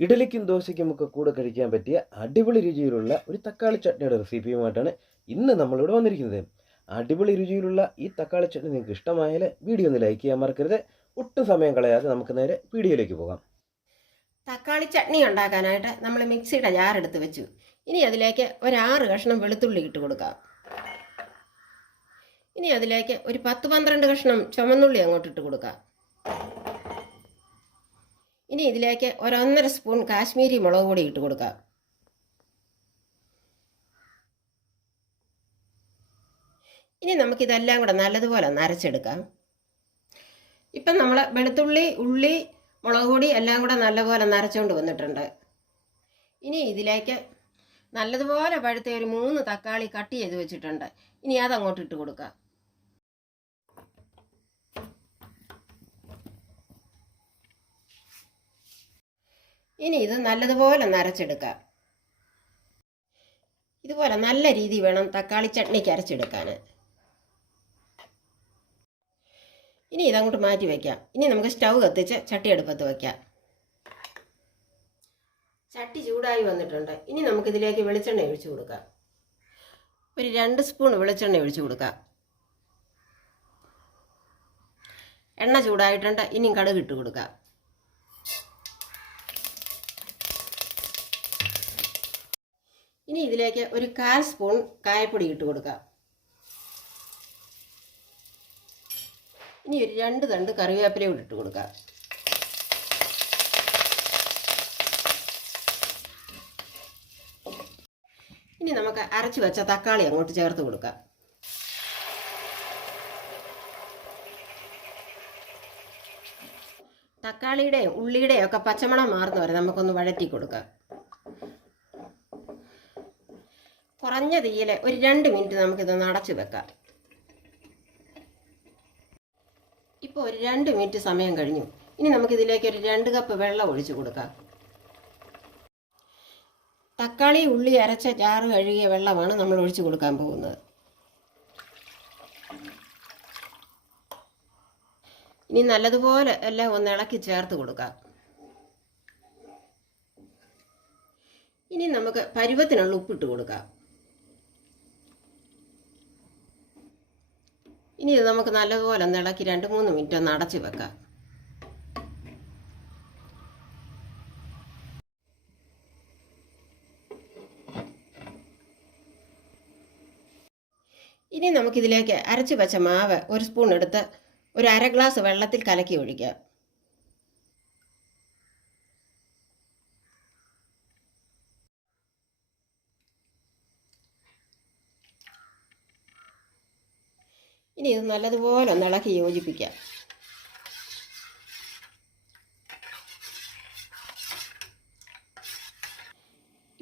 ഇഡലിക്കും ദോശയ്ക്കും ഒക്കെ കൂടെ കഴിക്കാൻ പറ്റിയ അടിപൊളി രുചിയിലുള്ള ഒരു തക്കാളി ചട്നിയുടെ റെസിപ്പിയുമായിട്ടാണ് ഇന്ന് നമ്മളിവിടെ വന്നിരിക്കുന്നത്. അടിപൊളി രുചിയിലുള്ള ഈ തക്കാളി ചട്നി നിങ്ങൾക്ക് ഇഷ്ടമായാൽ വീഡിയോ ഒന്ന് ലൈക്ക് ചെയ്യാൻ മറക്കരുത്. ഒട്ടും സമയം കളയാതെ നമുക്ക് നേരെ വീഡിയോയിലേക്ക് പോകാം. തക്കാളി ചട്നി ഉണ്ടാക്കാനായിട്ട് നമ്മൾ മിക്സിയുടെ ജാറെടുത്ത് വെച്ചു. ഇനി അതിലേക്ക് ഒരാറ് കഷ്ണം വെളുത്തുള്ളി ഇട്ട് കൊടുക്കാം. ഇനി അതിലേക്ക് ഒരു പത്ത് പന്ത്രണ്ട് കഷ്ണം ചുമന്നുള്ളി അങ്ങോട്ട് ഇട്ട് കൊടുക്കാം. ഇനി ഇതിലേക്ക് ഒരൊന്നര സ്പൂൺ കാശ്മീരി മുളക് പൊടി ഇട്ട് കൊടുക്കാം. ഇനി നമുക്കിതെല്ലാം കൂടെ നല്ലതുപോലെ ഒന്ന് അരച്ചെടുക്കാം ഇപ്പം നമ്മൾ വെളുത്തുള്ളി ഉള്ളി മുളക് പൊടി എല്ലാം കൂടെ നല്ലപോലെ നരച്ചുകൊണ്ട് വന്നിട്ടുണ്ട്. ഇനി ഇതിലേക്ക് നല്ലതുപോലെ പഴുത്ത ഒരു മൂന്ന് തക്കാളി കട്ട് ചെയ്ത് വെച്ചിട്ടുണ്ട്. ഇനി അതങ്ങോട്ട് ഇട്ട് കൊടുക്കാം. ഇനി ഇത് നല്ലതുപോലെ നരച്ചെടുക്കാം. ഇതുപോലെ നല്ല രീതി വേണം തക്കാളി ചട്നിക്ക് അരച്ചെടുക്കാൻ ഇനി ഇതങ്ങോട്ട് മാറ്റി വയ്ക്കാം ഇനി നമുക്ക് സ്റ്റൗ കത്തിച്ച് ചട്ടി അടുപ്പത്ത് വയ്ക്കാം ചട്ടി ചൂടായി വന്നിട്ടുണ്ട്. ഇനി നമുക്കിതിലേക്ക് വെളിച്ചെണ്ണ ഒഴിച്ചു കൊടുക്കാം. ഒരു രണ്ട് സ്പൂൺ വെളിച്ചെണ്ണ ഒഴിച്ചു കൊടുക്കാം. എണ്ണ ചൂടായിട്ടുണ്ട്. ഇനിയും കടുക് ഇട്ട് കൊടുക്കാം. ഇനി ഇതിലേക്ക് ഒരു കാൽ സ്പൂൺ കായപ്പൊടി ഇട്ട് കൊടുക്കാം. ഇനി ഒരു രണ്ട് തണ്ട് കറിവേപ്പില കൂടി ഇട്ട് കൊടുക്കാം. ഇനി നമുക്ക് അരച്ചു വെച്ച തക്കാളി അങ്ങോട്ട് ചേർത്ത് കൊടുക്കാം. തക്കാളിയുടെയും ഉള്ളിയുടെയും ഒക്കെ പച്ചമണം മാറുന്നവരെ നമുക്കൊന്ന് വഴറ്റി കൊടുക്കാം. കുറഞ്ഞ തീയിൽ ഒരു രണ്ട് മിനിറ്റ് നമുക്കിത് അടച്ചു വെക്കാം. ഇപ്പോൾ ഒരു രണ്ട് മിനിറ്റ് സമയം കഴിഞ്ഞു. ഇനി നമുക്കിതിലേക്ക് ഒരു രണ്ട് കപ്പ് വെള്ളം ഒഴിച്ചു കൊടുക്കാം. തക്കാളി ഉള്ളി അരച്ച ചാറ് കഴുകിയ വെള്ളമാണ് നമ്മൾ ഒഴിച്ചു കൊടുക്കാൻ പോകുന്നത്. ഇനി നല്ലതുപോലെ എല്ലാം ഒന്ന് ഇളക്കി ചേർത്ത് കൊടുക്കാം. ഇനി നമുക്ക് പരുവത്തിനുള്ള ഉപ്പിട്ട് കൊടുക്കാം. ഇനി ഇത് നമുക്ക് നല്ലതുപോലെ ഒന്ന് ഇളക്കി രണ്ട് മൂന്ന് മിനിറ്റ് ഒന്ന് അടച്ച് വെക്കാം. ഇനി നമുക്കിതിലേക്ക് അരച്ച് വെച്ച മാവ് ഒരു സ്പൂൺ എടുത്ത് ഒരു അര ഗ്ലാസ് വെള്ളത്തിൽ കലക്കി ഒഴിക്കാം. ഇനി ഇത് നല്ലതുപോലെ ഒന്ന് ഇളക്കി യോജിപ്പിക്കാം.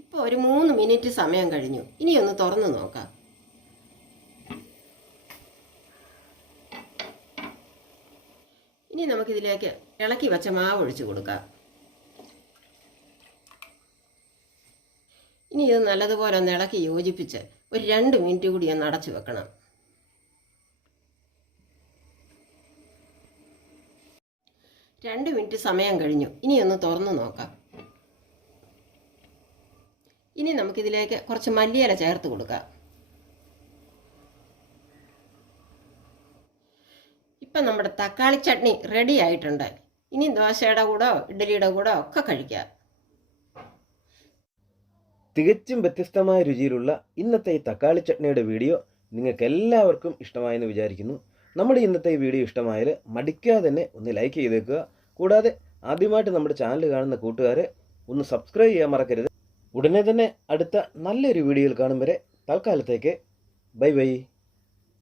ഇപ്പോൾ ഒരു മൂന്ന് മിനിറ്റ് സമയം കഴിഞ്ഞു. ഇനി ഒന്ന് തുറന്ന് നോക്കാം. ഇനി നമുക്കിതിലേക്ക് ഇളക്കി വെച്ച മാവ് ഒഴിച്ചു കൊടുക്കാം. ഇനി ഇത് നല്ലതുപോലെ ഒന്ന് ഇളക്കി യോജിപ്പിച്ച് ഒരു രണ്ട് മിനിറ്റ് കൂടി ഒന്ന് അടച്ചു വെക്കണം. രണ്ട് മിനിറ്റ് സമയം കഴിഞ്ഞു. ഇനി ഒന്ന് തുറന്നു നോക്കാം. ഇനി നമുക്കിതിലേക്ക് കുറച്ച് മല്ലിയില ചേർത്ത് കൊടുക്കാം. ഇപ്പം നമ്മുടെ തക്കാളി ചട്നി റെഡി ആയിട്ടുണ്ട്. ഇനി ദോശയുടെ കൂടോ ഇഡ്ഡലിയുടെ കൂടോ ഒക്കെ കഴിക്കാം. തികച്ചും വ്യത്യസ്തമായ രുചിയിലുള്ള ഇന്നത്തെ ഈ തക്കാളി ചട്നിയുടെ വീഡിയോ നിങ്ങൾക്ക് എല്ലാവർക്കും ഇഷ്ടമായെന്ന് വിചാരിക്കുന്നു. നമ്മുടെ ഇന്നത്തെ ഈ വീഡിയോ ഇഷ്ടമായാൽ മടിക്കാതെ തന്നെ ഒന്ന് ലൈക്ക് ചെയ്തേക്കുക. കൂടാതെ ആദ്യമായിട്ട് നമ്മുടെ ചാനൽ കാണുന്ന കൂട്ടുകാരെ ഒന്ന് സബ്സ്ക്രൈബ് ചെയ്യാൻ മറക്കരുത്. ഉടനെ തന്നെ അടുത്ത നല്ലൊരു വീഡിയോയിൽ കാണും വരെ തൽക്കാലത്തേക്ക് ബൈ ബൈ